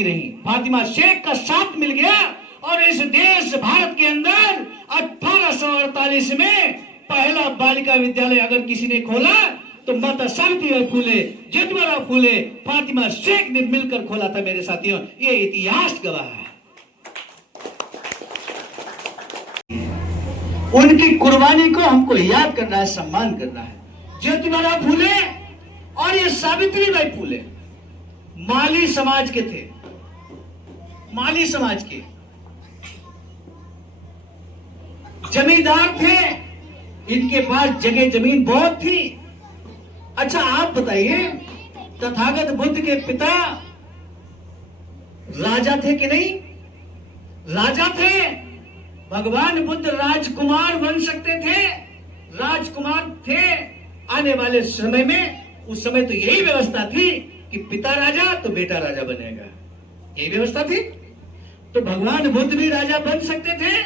रही। फातिमा शेख का साथ मिल गया और इस देश भारत के अंदर 1848 में पहला बालिका विद्यालय अगर किसी ने खोला तो माता सावित्रीबाई फूले, ज्योतिबा फूले, फातिमा शेख ने मिलकर खोला था। मेरे साथियों, ये इतिहास गवाह है। उनकी कुर्बानी को हमको याद करना है, सम्मान करना है। ज्योतिबा फूले और ये सावित्रीबाई फूले माली समाज के थे, माली समाज के जमींदार थे। इनके पास जगह जमीन बहुत थी। अच्छा आप बताइए, तथागत बुद्ध के पिता राजा थे कि नहीं? राजा थे। भगवान बुद्ध राजकुमार बन सकते थे, राजकुमार थे। आने वाले समय में, उस समय तो यही व्यवस्था थी कि पिता राजा तो बेटा राजा बनेगा, यही व्यवस्था थी। तो भगवान बुद्ध भी राजा बन सकते थे,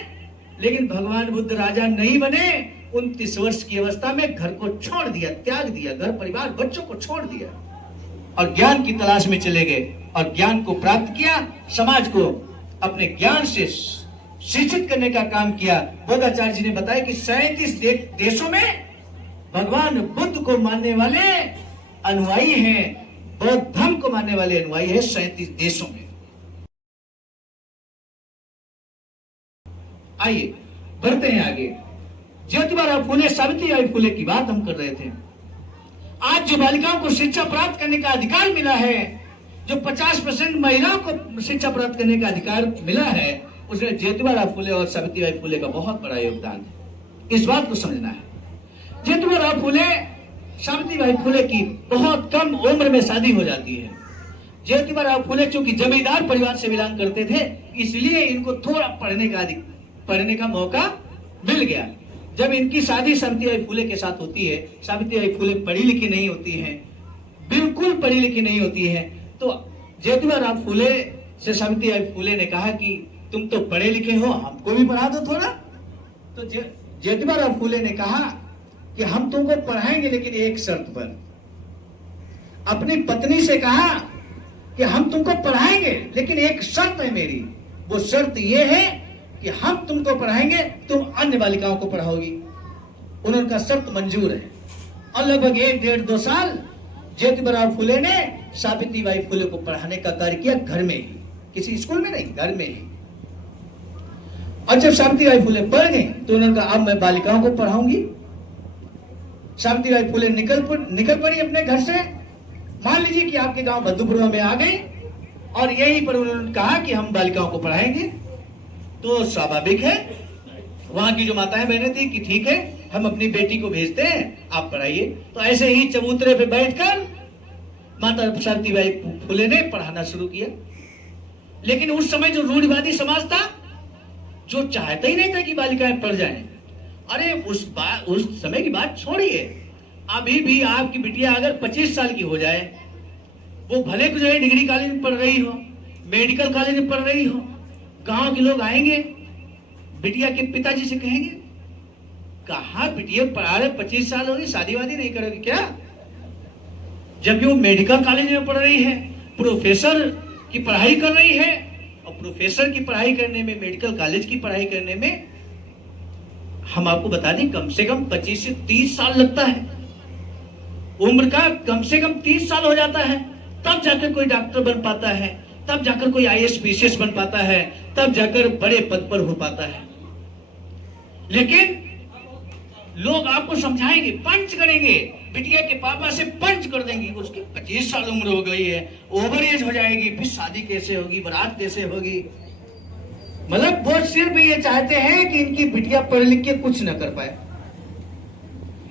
लेकिन भगवान बुद्ध राजा नहीं बने। 29 वर्ष की अवस्था में घर को छोड़ दिया, त्याग दिया, घर परिवार बच्चों को छोड़ दिया और ज्ञान की तलाश में चले गए और ज्ञान को प्राप्त किया। समाज को अपने ज्ञान से शिक्षित करने का काम किया। बोधाचार्य जी ने बताया कि 37 देशों में भगवान बुद्ध को मानने वाले अनुयायी हैं, बौद्ध धर्म को मानने वाले अनुयायी हैं 37 देशों में। आइए बढ़ते हैं आगे। ज्योतिबा फूले, सावित्रीबाई फूले की बात हम कर रहे थे। आज जो बालिकाओं को शिक्षा प्राप्त करने का अधिकार मिला है, जो 50% महिलाओं को शिक्षा प्राप्त करने का अधिकार मिला है, उसमें ज्योतिबा फूले और सावित्रीबाई फूले का बहुत बड़ा योगदान है। इस बात को समझना है। ज्योतिबा फूले, सावित्रीबाई फूले की बहुत कम उम्र में शादी हो जाती है। ज्योतिबा फूले चूंकि जमींदार परिवार से बिलोंग करते थे, इसलिए इनको थोड़ा पढ़ने का मौका मिल गया। जब इनकी शादी सावित्रीबाई फूले के साथ होती है, सावित्रीबाई फूले पढ़ी लिखी नहीं होती हैं, बिल्कुल पढ़ी लिखी नहीं होती हैं, तो ज्योतिबा फूले से सावित्रीबाई फूले ने कहा कि तुम तो पढ़े लिखे हो, हमको भी पढ़ा दो थोड़ा। तो ज्योतिबा फूले ने कहा कि हम तुमको पढ़ाएंगे, लेकिन एक शर्त पर। अपनी पत्नी से कहा कि हम तुमको पढ़ाएंगे, लेकिन एक शर्त है मेरी। वो शर्त ये है कि हम तुमको पढ़ाएंगे, तुम अन्य बालिकाओं को पढ़ाओगी। उनका शर्त मंजूर है। और लगभग 1-1.5-2 साल ज्योतिबा फूले ने सावित्रीबाई फूले को पढ़ाने का कार्य किया, घर में ही, किसी स्कूल में नहीं, घर में ही। और जब सावित्रीबाई फूले पढ़ गई तो उन्होंने कहा अब मैं बालिकाओं को पढ़ाऊंगी। सावित्रीबाई फूले निकल पड़ी अपने घर से। मान लीजिए कि आपके गांव भद्दुपुरा में आ गई और यहीं पर उन्होंने कहा कि हम बालिकाओं को पढ़ाएंगे। तो स्वाभाविक है, वहां की जो माताएं बहनें थी कि ठीक है, हम अपनी बेटी को भेजते हैं, आप पढ़ाइए। तो ऐसे ही चबूतरे पे बैठकर माता सावित्रीबाई फूले ने पढ़ाना शुरू किया। लेकिन उस समय जो रूढ़िवादी समाज था, जो चाहता ही नहीं था कि बालिकाएं पढ़ जाएं। अरे उस समय की बात छोड़िए, अभी भी आपकी बिटिया अगर 25 साल की हो जाए, वो भले को जो है डिग्री कॉलेज में पढ़ रही हो, मेडिकल कॉलेज में पढ़ रही हो, गांव के लोग आएंगे, बिटिया के पिताजी से कहेंगे, कहा बिटिया पढ़ा रहे, 25 साल होगी, शादी वादी नहीं करोगी क्या? जबकि वो मेडिकल कॉलेज में पढ़ रही है, प्रोफेसर की पढ़ाई कर रही है। और प्रोफेसर की पढ़ाई करने में, मेडिकल कॉलेज की पढ़ाई करने में, हम आपको बता दें, कम से कम 25 से 30 साल लगता है। उम्र का कम से कम 30 साल हो जाता है, तब जाकर कोई डॉक्टर बन पाता है, तब जाकर कोई IAS PCS बन पाता है, तब जाकर बड़े पद पर हो पाता है। लेकिन लोग आपको समझाएंगे, पंच करेंगे, बिटिया के पापा से पंच कर देंगे, उसकी 25 साल उम्र हो गई है, ओवर एज हो जाएगी, फिर शादी कैसे होगी, बारात कैसे होगी। मतलब वो सिर्फ ये चाहते हैं कि इनकी बिटिया पढ़ लिख के कुछ न कर पाए।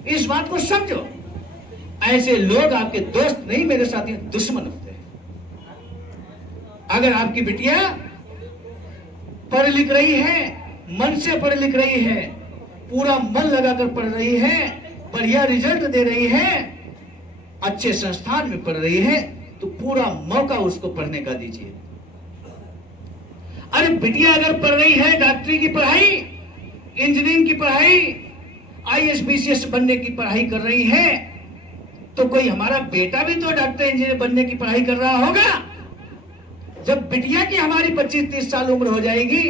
इस बात को समझो। ऐसे लोग आपके दोस्त नहीं, मेरे साथी दुश्मन होते हैं। अगर आपकी बिटिया पढ़ लिख रही है, मन से पढ़ लिख रही है, पूरा मन लगाकर पढ़ रही है, बढ़िया रिजल्ट दे रही है, अच्छे संस्थान में पढ़ रही है, तो पूरा मौका उसको पढ़ने का दीजिए। अरे बिटिया अगर पढ़ रही है, डॉक्टरी की पढ़ाई, इंजीनियरिंग की पढ़ाई, IAS PCS बनने की पढ़ाई कर रही है, तो कोई हमारा बेटा भी तो डॉक्टर इंजीनियर बनने की पढ़ाई कर रहा होगा। जब बिटिया की हमारी 25-30 साल उम्र हो जाएगी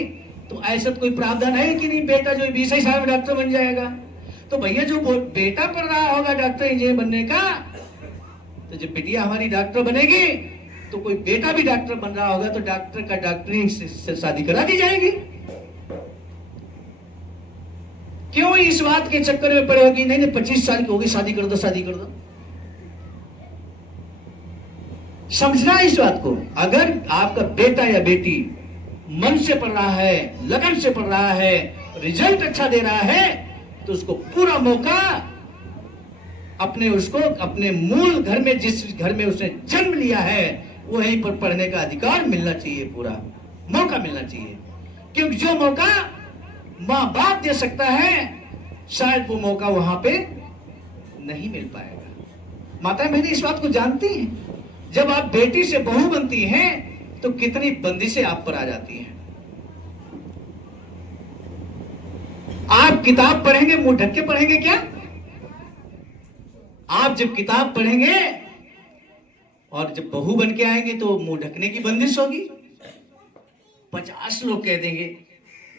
तो ऐसा तो कोई प्रावधान है कि नहीं, बेटा जो 20 साल में डॉक्टर बन जाएगा। तो भैया जो बेटा पढ़ रहा होगा डॉक्टर इंजीनियर बनने का, तो जब बिटिया हमारी डॉक्टर बनेगी तो कोई बेटा भी डॉक्टर बन रहा होगा तो डॉक्टर का डॉक्टरी से शादी करा दी जाएगी। क्यों इस बात के चक्कर में पड़े होगी, नहीं 25 साल की होगी शादी कर दो, शादी कर दो। समझना इस बात को, अगर आपका बेटा या बेटी मन से पढ़ रहा है, लगन से पढ़ रहा है, रिजल्ट अच्छा दे रहा है, तो उसको पूरा मौका अपने मूल घर में, जिस घर में उसने जन्म लिया है वहीं पर पढ़ने का अधिकार मिलना चाहिए, पूरा मौका मिलना चाहिए। क्योंकि जो मौका मां बाप दे सकता है शायद वो मौका वहां पे नहीं मिल पाएगा। माता बहनें इस बात को जानती हैं, जब आप बेटी से बहू बनती हैं तो कितनी बंदिशें आप पर आ जाती हैं। आप किताब पढ़ेंगे मुंह ढक के पढ़ेंगे क्या? आप जब किताब पढ़ेंगे और जब बहू बन के आएंगे तो मुंह ढकने की बंदिश होगी। 50 लोग कह देंगे,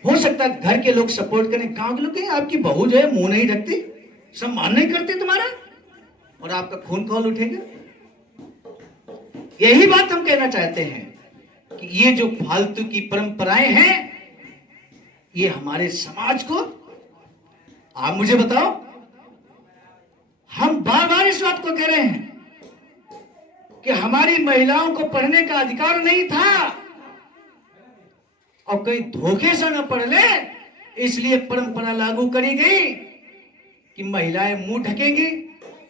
हो सकता है घर के लोग सपोर्ट करें, गांव के लोग कहें आपकी बहू जो है मुंह नहीं ढकती, सम्मान नहीं करते तुम्हारा, और आपका खून खौल उठेगा। यही बात हम कहना चाहते हैं कि ये जो फालतू की परंपराएं हैं ये हमारे समाज को, आप मुझे बताओ, हम बार बार इस बात को कह रहे हैं कि हमारी महिलाओं को पढ़ने का अधिकार नहीं था और कहीं धोखे से न पढ़ ले इसलिए परंपरा लागू करी गई कि महिलाएं मुंह ढकेंगी।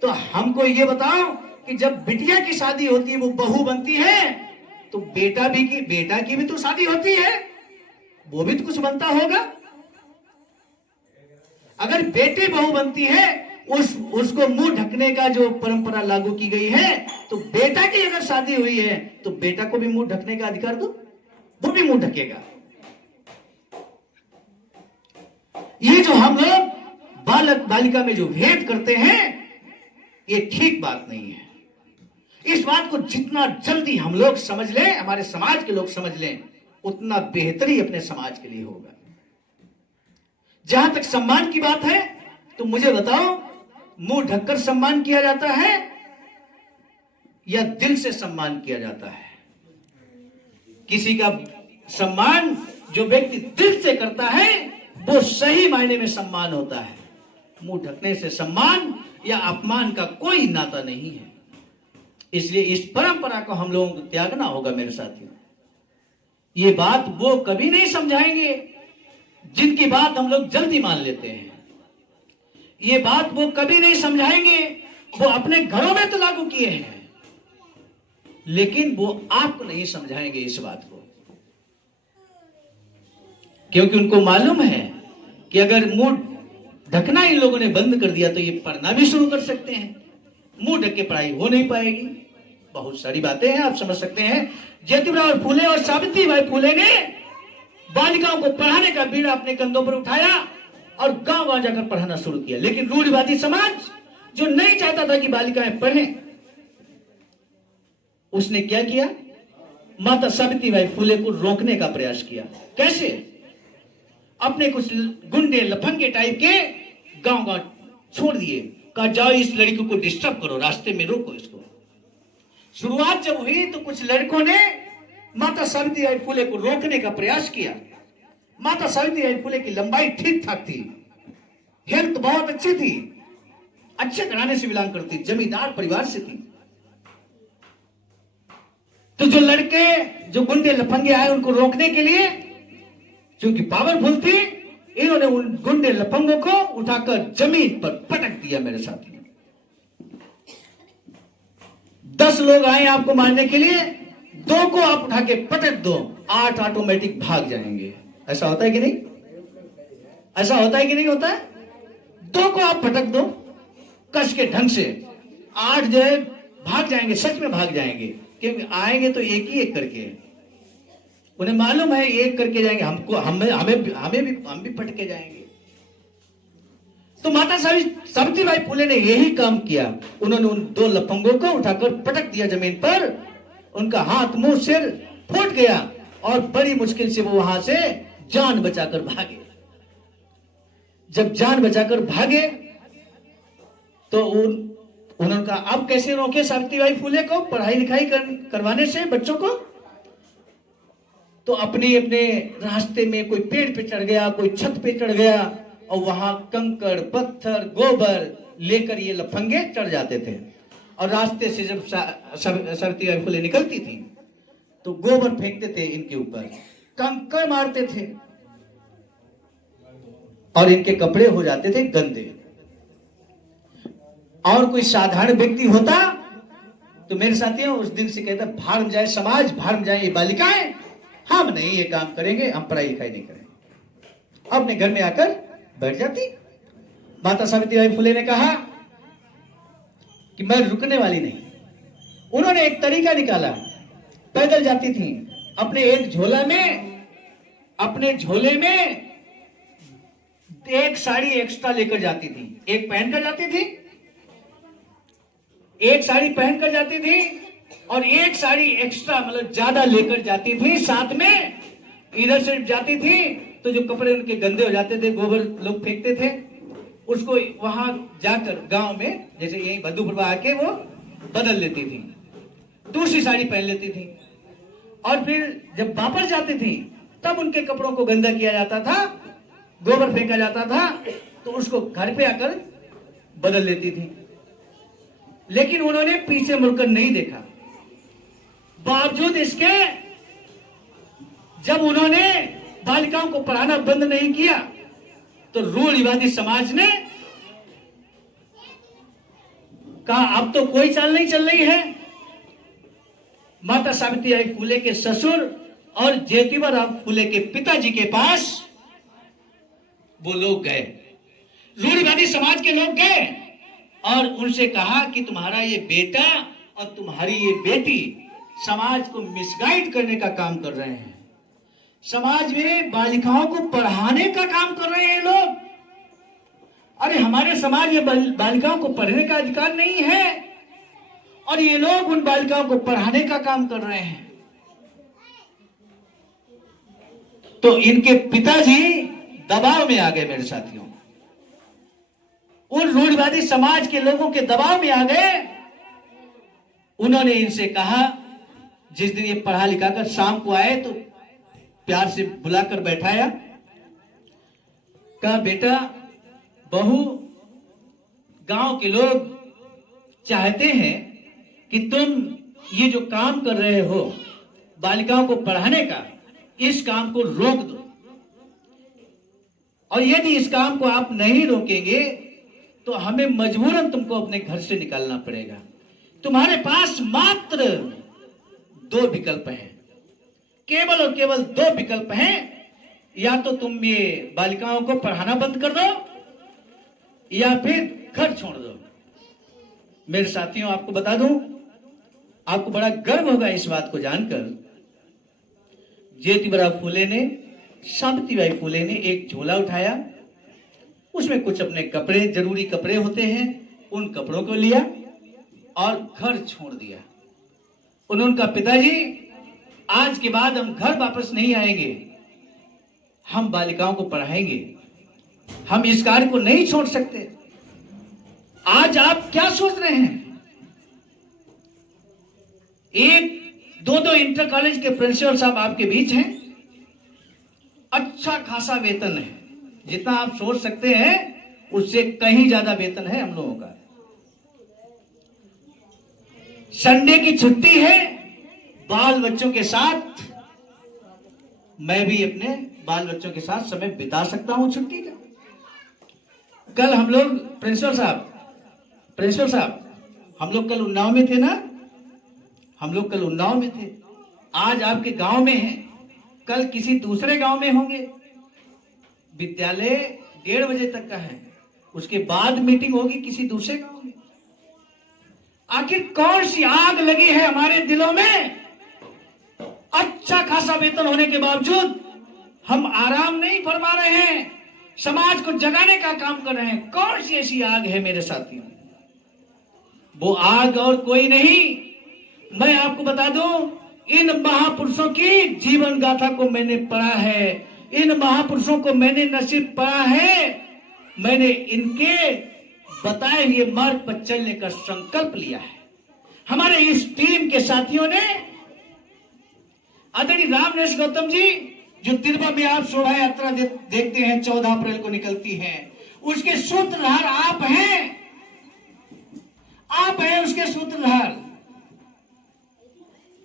तो हमको ये बताओ कि जब बिटिया की शादी होती है, वो बहू बनती है, तो बेटा की भी तो शादी होती है, वो भी तो कुछ बनता होगा। अगर बेटी बहू बनती है उसको मुंह ढकने का जो परंपरा लागू की गई है, तो बेटा की अगर शादी हुई है तो बेटा को भी मुंह ढकने का अधिकार दो, वो भी मुंह ढकेगा। ये जो हम लोग बालक बालिका में जो भेद करते हैं ये ठीक बात नहीं है। इस बात को जितना जल्दी हम लोग समझ लें, हमारे समाज के लोग समझ लें, उतना बेहतरी अपने समाज के लिए होगा। जहां तक सम्मान की बात है तो मुझे बताओ, मुंह ढककर सम्मान किया जाता है या दिल से सम्मान किया जाता है? किसी का सम्मान जो व्यक्ति दिल से करता है वो सही मायने में सम्मान होता है। मुंह ढकने से सम्मान या अपमान का कोई नाता नहीं है। इसलिए इस परंपरा को हम लोगों को त्यागना होगा मेरे साथियों। ये बात वो कभी नहीं समझाएंगे जिनकी बात हम लोग जल्दी मान लेते हैं। ये बात वो कभी नहीं समझाएंगे, वो अपने घरों में तो लागू किए हैं लेकिन वो आपको नहीं समझाएंगे इस बात को, क्योंकि उनको मालूम है कि अगर मुंह ढकना इन लोगों ने बंद कर दिया तो ये पढ़ना भी शुरू कर सकते हैं। मुंह ढक के पढ़ाई हो नहीं पाएगी। बहुत सारी बातें हैं, आप समझ सकते हैं। ज्योतिबा फूले और सावित्रीबाई फूले ने बालिकाओं को पढ़ाने का बीड़ा अपने कंधों पर उठाया और गांव गांव जाकर पढ़ाना शुरू किया। लेकिन रूढ़िवादी समाज जो नहीं चाहता था कि बालिकाएं पढ़ें, उसने क्या किया? माता सावित्रीबाई फूले को रोकने का प्रयास किया। कैसे? अपने कुछ गुंडे लफंगे टाइप के गांव गांव छोड़ दिए, कहा जाओ इस लड़की को डिस्टर्ब करो, रास्ते में रोको इसको। शुरुआत जब हुई तो कुछ लड़कों ने माता सावित्रीबाई फूले को रोकने का प्रयास किया। माता सावित्रीबाई फूले की लंबाई ठीक ठाक थी, हेल्थ बहुत अच्छी थी, अच्छे घराने से बिलोंग करती, जमींदार परिवार से थी। तो जो लड़के जो गुंडे लफंगे आए उनको रोकने के लिए, क्योंकि पावरफुल थी, इन्होंने उन गुंडे लफंगों को उठाकर जमीन पर पटक दिया। मेरे साथी 10 लोग आए आपको मारने के लिए, 2 को आप उठा के पटक दो, 8 ऑटोमेटिक भाग जाएंगे। ऐसा होता है कि नहीं? ऐसा होता है कि नहीं होता है? 2 को आप पटक दो कस के ढंग से, 8 जो है भाग जाएंगे, सच में भाग जाएंगे, क्योंकि आएंगे तो एक ही एक करके। उन्हें मालूम है एक करके जाएंगे, हम भी पटके जाएंगे। तो माता सावित्रीबाई फूले ने यही काम किया। उन्होंने उन 2 लफंगों को उठाकर पटक दिया जमीन पर, उनका हाथ मुंह सिर फूट गया और बड़ी मुश्किल से वो वहां से जान बचाकर भागे। जब जान बचाकर भागे तो उन्होंने कहा अब कैसे रोके सावित्रीबाई फुले को पढ़ाई लिखाई करवाने से बच्चों को। तो अपने अपने रास्ते में कोई पेड़ पे चढ़ गया, कोई छत पे चढ़ गया और वहां कंकड़ पत्थर गोबर लेकर ये लफंगे चढ़ जाते थे। और रास्ते से जब सावित्रीबाई फुले निकलती थी तो गोबर फेंकते थे इनके ऊपर, कंकड़ मारते थे और इनके कपड़े हो जाते थे गंदे। और कोई साधारण व्यक्ति होता तो मेरे साथियों उस दिन से कहता भाड़ में जाए समाज, भाड़ में जाए ये बालिकाएं, हम नहीं ये काम करेंगे, हम पढ़ाई लिखाई नहीं करेंगे। अपने घर में आकर बैठ जाती। माता सावित्रीबाई फुले ने कहा कि मैं रुकने वाली नहीं। उन्होंने एक तरीका निकाला, पैदल जाती थी, अपने एक झोला में, अपने झोले में एक साड़ी एक्स्ट्रा लेकर जाती थी, एक पहन कर जाती थी, एक साड़ी पहन कर जाती थी और एक साड़ी एक्स्ट्रा मतलब ज्यादा लेकर जाती थी साथ में। इधर से जाती थी तो जो कपड़े उनके गंदे हो जाते थे, गोबर लोग फेंकते थे, उसको वहां जाकर गांव में जैसे यही भद्दूपुरवा आके वो बदल लेती थी, दूसरी साड़ी पहन लेती थी। और फिर जब वापस जाती थी तब उनके कपड़ों को गंदा किया जाता था, गोबर फेंका जाता था, तो उसको घर पे आकर बदल लेती थी। लेकिन उन्होंने पीछे मुड़कर नहीं देखा। बावजूद इसके जब उन्होंने बालिकाओं को पढ़ाना बंद नहीं किया तो रूढ़िवादी समाज ने कहा अब तो कोई चाल नहीं चल रही है। माता सावित्रीबाई फुले के ससुर और ज्योतिबा फुले के पिताजी के पास वो लोग गए, रूढ़िवादी समाज के लोग गए और उनसे कहा कि तुम्हारा ये बेटा और तुम्हारी ये बेटी समाज को मिसगाइड करने का काम कर रहे हैं, समाज में बालिकाओं को पढ़ाने का काम कर रहे हैं लोग। अरे हमारे समाज में बालिकाओं को पढ़ने का अधिकार नहीं है और ये लोग उन बालिकाओं को पढ़ाने का काम कर रहे हैं। तो इनके पिताजी दबाव में आ गए मेरे साथियों, उन रूढ़िवादी समाज के लोगों के दबाव में आ गए। उन्होंने इनसे कहा, जिस दिन ये पढ़ा लिखा कर शाम को आए तो प्यार से बुलाकर बैठाया, कहा बेटा बहू, गांव के लोग चाहते हैं कि तुम ये जो काम कर रहे हो बालिकाओं को पढ़ाने का, इस काम को रोक दो, और यदि इस काम को आप नहीं रोकेंगे तो हमें मजबूरन तुमको अपने घर से निकालना पड़ेगा। तुम्हारे पास मात्र 2 विकल्प हैं, केवल और केवल 2 विकल्प हैं। या तो तुम ये बालिकाओं को पढ़ाना बंद कर दो या फिर घर छोड़ दो। मेरे साथियों आपको बता दूं, आपको बड़ा गर्व होगा इस बात को जानकर, ज्योतिबा फुले ने, सावित्रीबाई फुले ने एक झोला उठाया, उसमें कुछ अपने कपड़े, जरूरी कपड़े होते हैं, उन कपड़ों को लिया और घर छोड़ दिया। उनका पिताजी, आज के बाद हम घर वापस नहीं आएंगे, हम बालिकाओं को पढ़ाएंगे, हम इस कार्य को नहीं छोड़ सकते। आज आप क्या सोच रहे हैं? 1-2 इंटर कॉलेज के प्रिंसिपल साहब आपके बीच हैं, अच्छा खासा वेतन है, जितना आप सोच सकते हैं उससे कहीं ज्यादा वेतन है हम लोगों का। संडे की छुट्टी है, बाल बच्चों के साथ मैं भी अपने बाल बच्चों के साथ समय बिता सकता हूं छुट्टी का। कल हम लोग प्रिंसिपल साहब हम लोग कल उन्नाव में थे ना, हम लोग कल उन्नाव में थे, आज आपके गांव में हैं, कल किसी दूसरे गांव में होंगे। विद्यालय 1:30 बजे तक का है, उसके बाद मीटिंग होगी किसी दूसरे गांव में। आखिर कौन सी आग लगी है हमारे दिलों में? अच्छा खासा वेतन होने के बावजूद हम आराम नहीं फरमा रहे हैं, समाज को जगाने का काम कर रहे हैं। कौन सी ऐसी आग है मेरे साथियों? वो आग और कोई नहीं, मैं आपको बता दूं, इन महापुरुषों की जीवन गाथा को मैंने पढ़ा है, इन महापुरुषों को मैंने नसीब पढ़ा है, मैंने इनके बताए हुए मार्ग पर चलने का संकल्प लिया है। हमारे इस टीम के साथियों ने आदरणीय रामनेश गौतम जी, जो तिरवा में आप शोभा यात्रा देखते हैं 14 अप्रैल को निकलती है, उसके सूत्रधार आप हैं, आप हैं उसके सूत्रधार।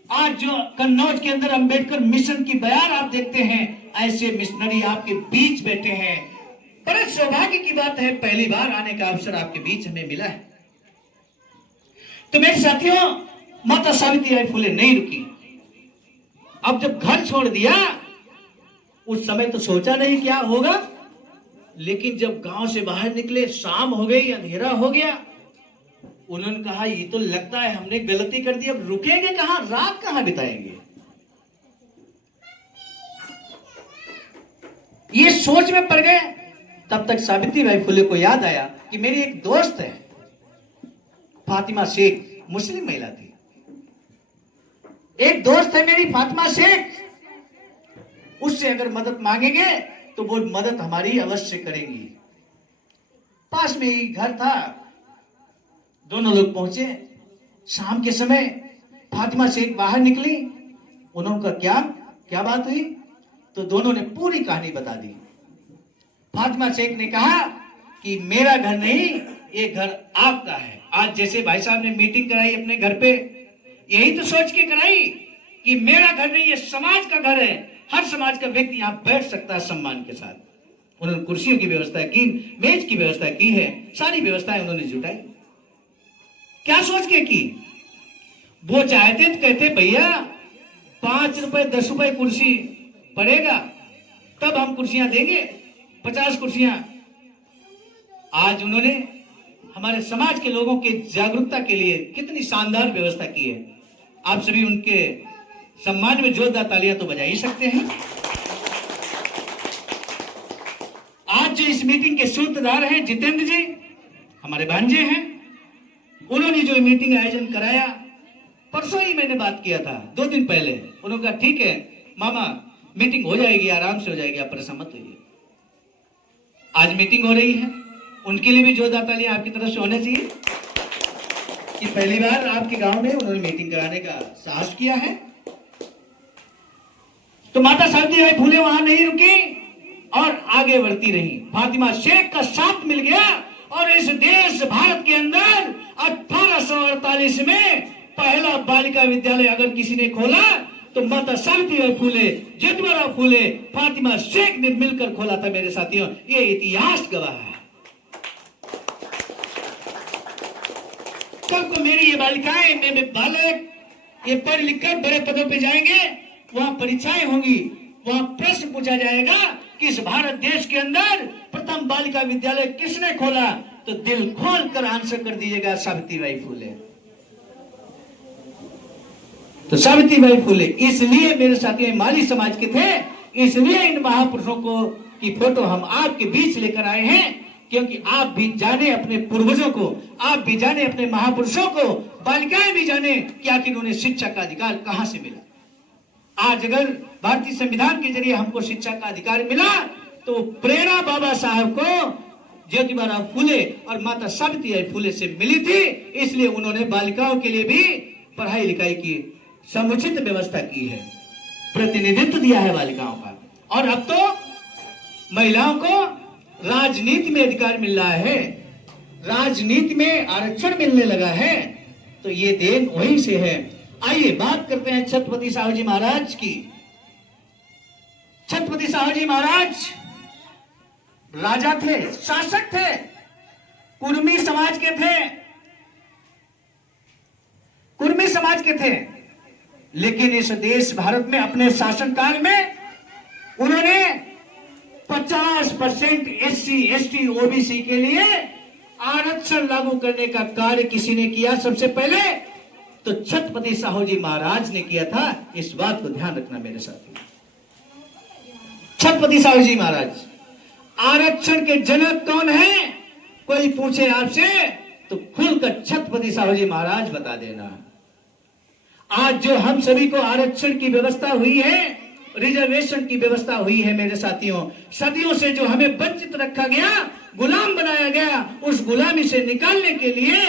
आज जो कन्नौज के अंदर अंबेडकर मिशन की बयान आप देखते हैं, ऐसे मिशनरी आपके बीच बैठे हैं। बड़े सौभाग्य की बात है, पहली बार आने का अवसर आपके बीच हमें मिला है। तो मेरे साथियों, माता सावित्रीबाई फुले नहीं रुकी। अब जब घर छोड़ दिया, उस समय तो सोचा नहीं क्या होगा, लेकिन जब गांव से बाहर निकले, शाम हो गई, अंधेरा हो गया, उन्होंने कहा ये तो लगता है हमने गलती कर दी, अब रुकेंगे कहां, रात कहां बिताएंगे। ये सोच में पड़ गए। तब तक सावित्रीबाई फुले को याद आया कि मेरी एक दोस्त है फातिमा शेख, मुस्लिम महिला थी। एक दोस्त है मेरी फातिमा शेख, उससे अगर मदद मांगेंगे तो वो मदद हमारी अवश्य करेंगी। पास में ही घर था, दोनों लोग पहुंचे। शाम के समय फातिमा शेख बाहर निकली, उन्होंने कहा क्या बात हुई, तो दोनों ने पूरी कहानी बता दी। फातिमा शेख ने कहा कि मेरा घर नहीं, ये घर आपका है। आज जैसे भाई साहब ने मीटिंग कराई अपने घर पे, यही तो सोच के कराई कि मेरा घर नहीं, ये समाज का घर है, हर समाज का व्यक्ति यहाँ बैठ सकता है सम्मान के साथ। उन्होंने कुर्सियों की व्यवस्था की, मेज की व्यवस्था की है, सारी व्यवस्थाएं उन्होंने जुटाई। क्या सोच के की? वो चाहते तो कहते भैया 5 रुपए 10 रुपए कुर्सी पड़ेगा, तब हम कुर्सियां देंगे, 50 कुर्सियां। आज उन्होंने हमारे समाज के लोगों के जागरूकता के लिए कितनी शानदार व्यवस्था की है। आप सभी उनके सम्मान में जोरदार तालियां तो बजा ही सकते हैं। आज जो इस मीटिंग के सूत्रधार हैं जितेंद्र जी, हमारे भांजे हैं, उन्होंने जो मीटिंग आयोजन कराया, परसों ही मैंने बात किया था, 2 दिन पहले। उन्होंने कहा ठीक है मामा, मीटिंग हो जाएगी, आराम से हो जाएगी, आप परेशान मत होइए। आज मीटिंग हो रही है, उनके लिए भी जोरदार तालियां आपकी तरफ से होना चाहिए कि पहली बार आपके गांव में उन्होंने मीटिंग कराने का साहस किया है। तो माता सावित्रीबाई फुले वहां नहीं रुकी और आगे बढ़ती रही। फातिमा शेख का साथ मिल गया और इस देश भारत के अंदर 1848 में पहला बालिका विद्यालय अगर किसी ने खोला तो माता सावित्रीबाई फुले, ज्योतिबा फुले, फातिमा शेख ने मिलकर खोला था। मेरे साथियों, ये इतिहास गवाह है। कल को मेरी ये बालिकाएं, मेरे बालक ये पढ़ लिख कर बड़े पदों पे जाएंगे, वहां परीक्षाएं होंगी, वहां प्रश्न पूछा जाएगा कि इस भारत देश के अंदर प्रथम बालिका विद्यालय किसने खोला, तो दिल खोल कर आंसर कर दीजिएगा सावित्रीबाई फुले। तो सावित्रीबाई फुले इसलिए मेरे साथी माली समाज के थे, इसलिए इन महापुरुषों को की फोटो हम आपके बीच लेकर आए हैं, क्योंकि आप भी जाने अपने पूर्वजों को, आप भी जाने अपने महापुरुषों को, बालिकाएं भी जाने कि आखिर उन्हें शिक्षा का अधिकार कहां से मिला। आज अगर भारतीय संविधान के जरिए हमको शिक्षा का अधिकार मिला तो प्रेरणा बाबा साहब को ज्योतिबा फुले और माता सावित्रीबाई फुले से मिली थी। इसलिए उन्होंने बालिकाओं के लिए भी पढ़ाई लिखाई की समुचित व्यवस्था की है, प्रतिनिधित्व दिया है बालिकाओं का। और अब तो महिलाओं को राजनीति में अधिकार मिल रहा है, राजनीति में आरक्षण मिलने लगा है, तो ये देन वहीं से है। आइए बात करते हैं छत्रपति साहू जी महाराज की। छत्रपति साहू जी महाराज राजा थे, शासक थे, कुर्मी समाज के थे, कुर्मी समाज के थे, लेकिन इस देश भारत में अपने शासनकाल में उन्होंने 50% SC, ST, OBC के लिए आरक्षण लागू करने का कार्य किसी ने किया सबसे पहले, तो छत्रपति साहू जी महाराज ने किया था। इस बात को ध्यान रखना मेरे साथी। छत्रपति साहू जी महाराज आरक्षण के जनक कौन है? कोई पूछे आपसे तो खुलकर छत्रपति साहू जी महाराज बता देना। आज जो हम सभी को आरक्षण की व्यवस्था हुई है, रिजर्वेशन की व्यवस्था हुई है मेरे साथियों, सदियों से जो हमें वंचित रखा गया, गुलाम बनाया गया, उस गुलामी से निकालने के लिए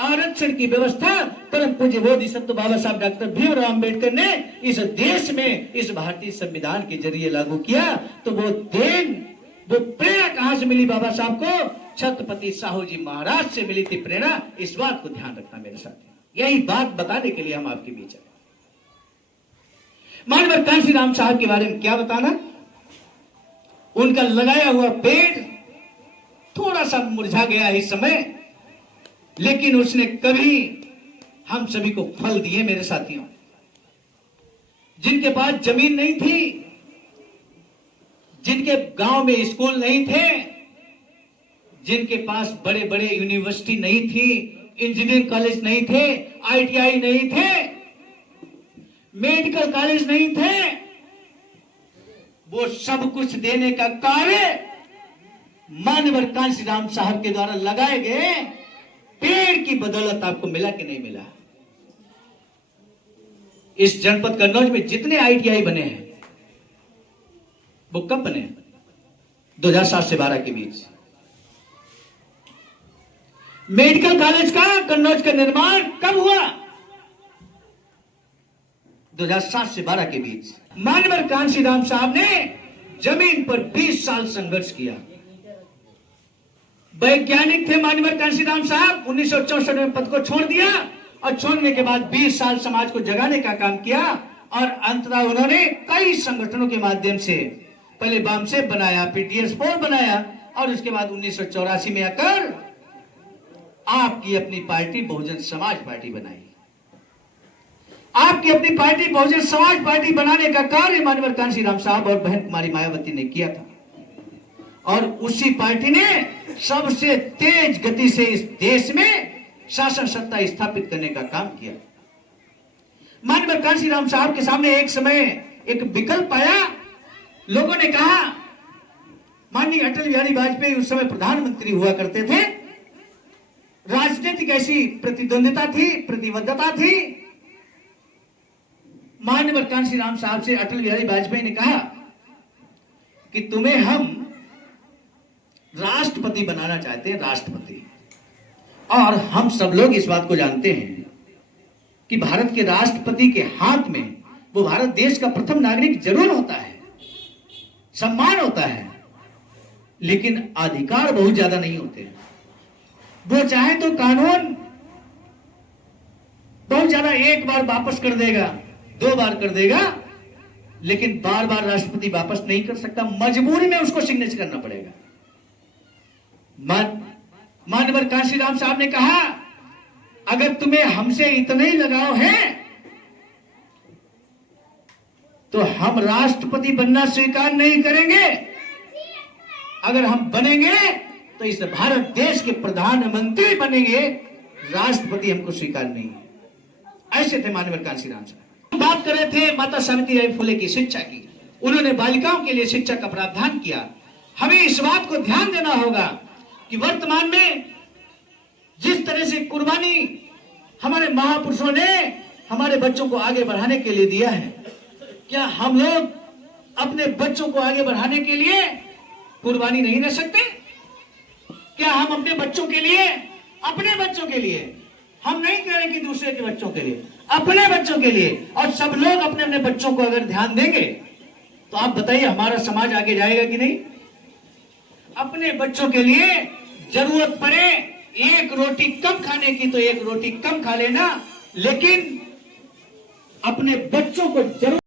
आरक्षण की व्यवस्था परम पूज्य बोधिसत्व बाबा साहब डॉक्टर भीमराव अंबेडकर ने इस देश में इस भारतीय संविधान के जरिए लागू किया। तो वो प्रेरणा कहां से मिली बाबा साहब को? छत्रपति साहू जी महाराज से मिली थी प्रेरणा। इस बात को ध्यान रखना मेरे साथ। यही बात बताने के लिए हम आपके बीच आए। मानवर कांशीराम साहब के बारे में क्या बताना। उनका लगाया हुआ पेड़ थोड़ा सा मुरझा गया इस समय, लेकिन उसने कभी हम सभी को फल दिए मेरे साथियों। जिनके पास जमीन नहीं थी, जिनके गांव में स्कूल नहीं थे, जिनके पास बड़े बड़े यूनिवर्सिटी नहीं थी, इंजीनियरिंग कॉलेज नहीं थे, ITI नहीं थे, मेडिकल कॉलेज नहीं थे, वो सब कुछ देने का कार्य मानवर कांशीराम साहब के द्वारा लगाए गए पेड़ की बदौलत आपको मिला कि नहीं मिला? इस जनपद कन्नौज में जितने ITI बने हैं वो कब बने? 2007 से 12 के बीच। मेडिकल कॉलेज का कन्नौज का निर्माण कब हुआ? 2007 से 12 के बीच। मानवर कांशीराम साहब ने जमीन पर 20 साल संघर्ष किया। वैज्ञानिक थे मानवर कांशीराम साहब। 1964 में पद को छोड़ दिया और छोड़ने के बाद 20 साल समाज को जगाने का काम किया और अंततः उन्होंने कई संगठनों के माध्यम से पहले बामसेफ बनाया, फिर DS4 बनाया और उसके बाद 1984 में आकर आपकी अपनी पार्टी बहुजन समाज पार्टी बनाई। आपकी अपनी पार्टी बहुजन समाज पार्टी बनाने का कार्य मानवर कांशीराम साहब और बहन कुमारी मायावती ने किया था और उसी पार्टी ने सबसे तेज गति से इस देश में शासन सत्ता स्थापित करने का काम किया। मानवर कांशीराम साहब के सामने एक समय एक विकल्प आया। लोगों ने कहा, माननीय अटल बिहारी वाजपेयी उस समय प्रधानमंत्री हुआ करते थे, राजनीतिक ऐसी प्रतिद्वंदिता थी, प्रतिबद्धता थी। मानवर कांशीराम साहब से अटल बिहारी वाजपेयी ने कहा कि तुम्हें हम राष्ट्रपति बनाना चाहते हैं, राष्ट्रपति। और हम सब लोग इस बात को जानते हैं कि भारत के राष्ट्रपति के हाथ में वो भारत देश का प्रथम नागरिक जरूर होता है, सम्मान होता है, लेकिन अधिकार बहुत ज्यादा नहीं होते। वो चाहे तो कानून बहुत ज्यादा एक बार वापस कर देगा, 2 बार कर देगा, लेकिन बार बार राष्ट्रपति वापस नहीं कर सकता। मजबूरी में उसको सिग्नेचर करना पड़ेगा। मानवर कांशीराम साहब ने कहा, अगर तुम्हें हमसे इतना ही लगाव है तो हम राष्ट्रपति बनना स्वीकार नहीं करेंगे। अगर हम बनेंगे तो इस भारत देश के प्रधानमंत्री बनेंगे, राष्ट्रपति हमको स्वीकार नहीं है। ऐसे थे मानवर कांशीराम साहब। बात कर रहे थे माता सावित्रीबाई फुले की शिक्षा की। उन्होंने बालिकाओं के लिए शिक्षा का प्रावधान किया। हमें इस बात को ध्यान देना होगा कि वर्तमान में जिस तरह से कुर्बानी हमारे महापुरुषों ने हमारे बच्चों को आगे बढ़ाने के लिए दिया है, क्या हम लोग अपने बच्चों को आगे बढ़ाने के लिए कुर्बानी नहीं रह सकते? क्या हम अपने बच्चों के लिए, हम नहीं कह रहे कि दूसरे के बच्चों के लिए, अपने बच्चों के लिए, और सब लोग अपने अपने बच्चों को अगर ध्यान देंगे तो आप बताइए हमारा समाज आगे जाएगा कि नहीं? अपने बच्चों के लिए जरूरत पड़े एक रोटी कम खाने की तो एक रोटी कम खा लेना, लेकिन अपने बच्चों को जरूर